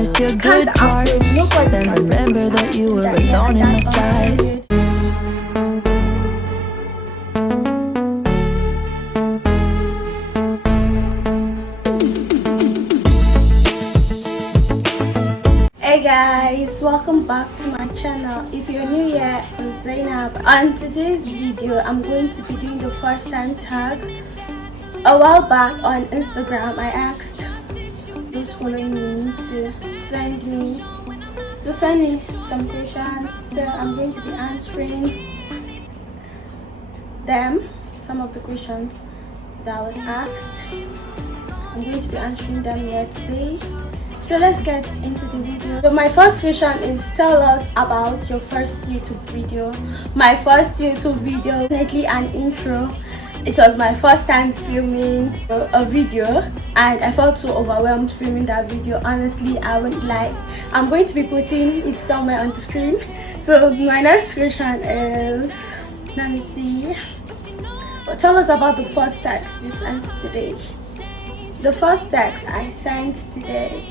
miss your good parts. Then remember that you were alone in my side. Hey guys, welcome back to my channel. If you're new here, I'm Zainab. On today's video, I'm going to be doing the first time tag. A while back on Instagram, I asked those following me to send me some questions, so I'm going to be answering them, some of the questions that was asked. I'm going to be answering them here today. So let's get into the video. So my first question is, tell us about your first YouTube video. My first YouTube video, definitely an intro. It was my first time filming a video and I felt so overwhelmed filming that video. Honestly, I wouldn't lie. I'm going to be putting it somewhere on the screen. So my next question is, let me see. Tell us about the first text you sent today. The first text I sent today,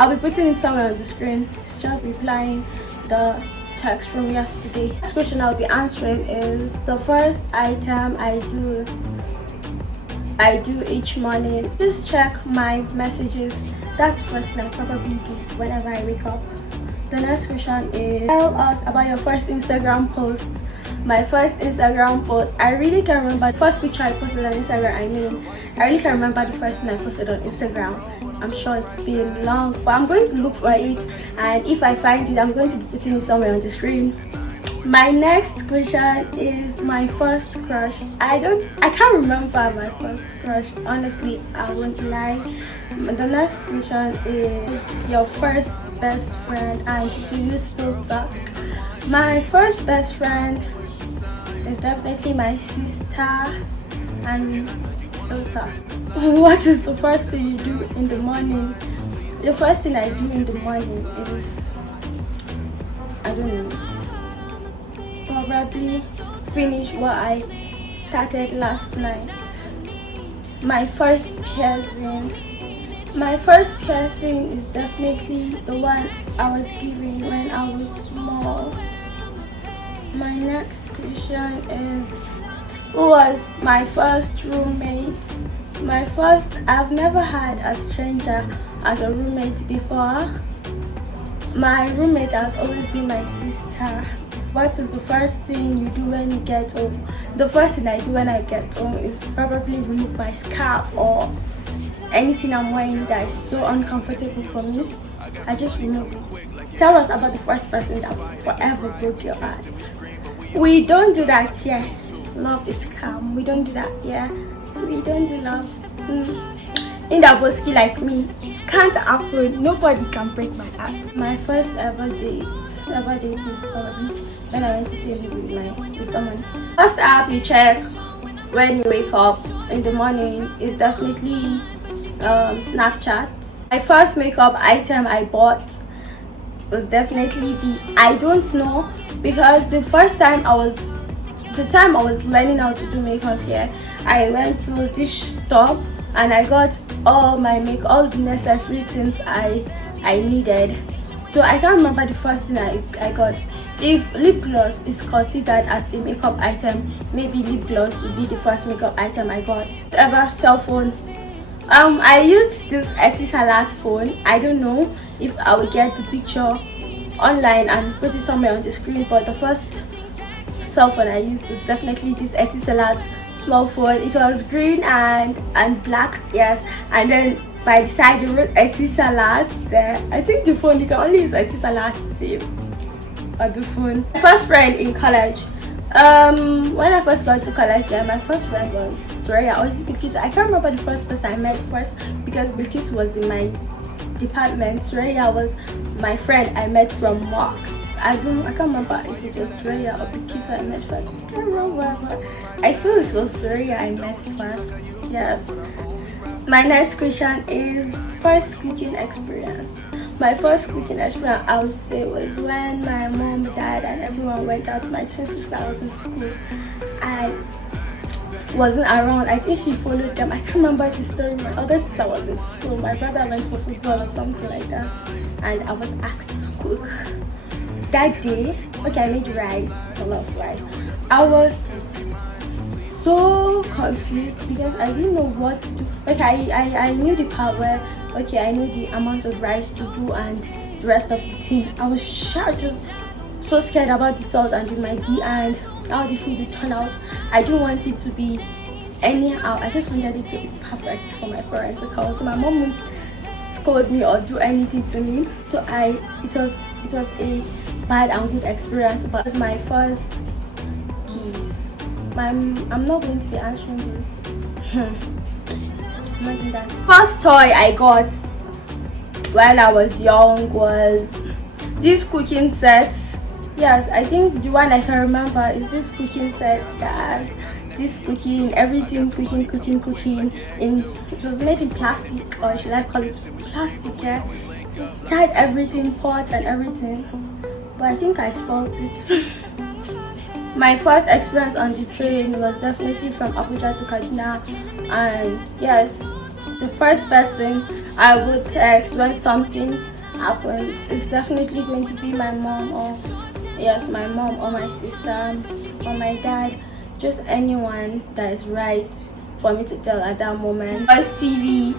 I'll be putting it somewhere on the screen. It's just replying the text from yesterday. This question I'll be answering is the first item I do each morning. Just check my messages. That's the first thing I probably do whenever I wake up. The next question is, tell us about your first Instagram post. My first Instagram post, I really can't remember the first picture I posted on Instagram. I really can't remember the first thing I posted on Instagram. I'm sure it's been long, but I'm going to look for it, and if I find it, I'm going to be putting it somewhere on the screen. My next question is my first crush. I can't remember my first crush. Honestly, I won't lie. The next question is your first best friend, and do you still talk? My first best friend is definitely my sister, and still talk. What is the first thing you do in the morning? The first thing I do in the morning is, I don't know, probably finish what I started last night. My first piercing is definitely the one I was given when I was small. My next question is, who was my first roommate? I've never had a stranger as a roommate before. My roommate has always been my sister. What is the first thing you do when you get home? The first thing I do when I get home is probably remove my scarf or anything I'm wearing that is so uncomfortable for me. I just remove it. Tell us about the first person that forever broke your heart. We don't do that here. Love is calm. We don't do that here. We don't do love. In that bosky like me, it can't happen. Nobody can break my heart. My first ever date is probably when I went to see a movie with someone. First app you check when you wake up in the morning is definitely Snapchat. My first makeup item I bought will definitely be, I don't know, because the time I was learning how to do makeup here, I went to this store and I got all the necessary things I needed. So I can't remember the first thing I got. If lip gloss is considered as a makeup item, maybe lip gloss would be the first makeup item I got. Ever cell phone. I used this Etisalat phone. I don't know if I will get the picture online and put it somewhere on the screen, but the first cell phone I used is definitely this Etisalat small phone. It was green and black, yes, and then by the side you wrote Etisalat there. I think the phone, you can only use Etisalat save on the phone. My first friend in college, when I first got to college, my first friend was Soraya or Bilkisu. I can't remember the first person I met first because Bilkisu was in my department. Soraya was my friend I met from Mox. I can't remember if it was Soraya or Bilkisu I met first. I can't remember, but I feel it was Soraya I met first. Yes. My next question is first cooking experience. My first cooking experience, I would say, was when my mom died and everyone went out. My twin sister was in school. wasn't around. I think she followed them. I can't remember the story. My other sister was in school. My brother went for football or something like that, and I was asked to cook. That day, okay, I made rice, a lot of rice. I was so confused because I didn't know what to do. Okay, I knew the power. Okay, I knew the amount of rice to do and the rest of the thing. I was just so scared about the salt and the Maggi and how the food would turn out. I didn't want it to be anyhow. I just wanted it to be perfect for my parents because my mom wouldn't scold me or do anything to me. So it was a bad and good experience, but it was my first kiss. I'm not going to be answering this. Imagine that. First toy I got while I was young was this cooking set. Yes, I think the one I can remember is this cooking set that has this cooking, everything cooking in, it was made in plastic, or should I call it plastic, yeah? Just tied everything, pots and everything, but I think I spoiled it. My first experience on the train was definitely from Abuja to Kaduna, and yes, the first person I would text when something happens is definitely going to be my mom, or yes, my mom or my sister or my dad, just anyone that is right for me to tell at that moment. First TV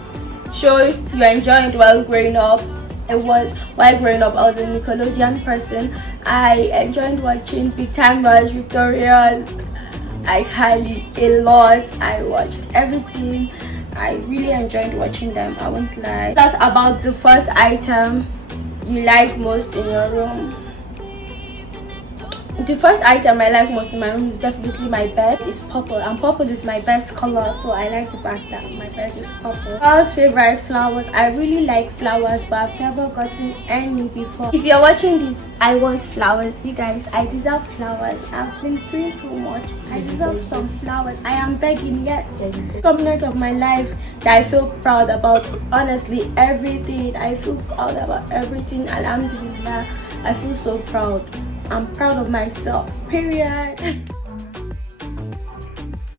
show you enjoyed while growing up. While growing up, I was a Nickelodeon person. I enjoyed watching Big Time Rush, Victorious, iCarly a lot. I watched everything. I really enjoyed watching them, I won't lie. That's about the first item you like most in your room. The first item I like most in my room is definitely my bed. It's purple, and purple is my best color, so I like the fact that my bed is purple. First favorite flowers. I really like flowers, but I've never gotten any before. If you're watching this, I want flowers. You guys, I deserve flowers. I've been doing so much. I deserve some flowers. I am begging, yes. Component of my life that I feel proud about. Honestly, everything. I feel proud about everything. Alhamdulillah. I feel so proud. I'm proud of myself, period.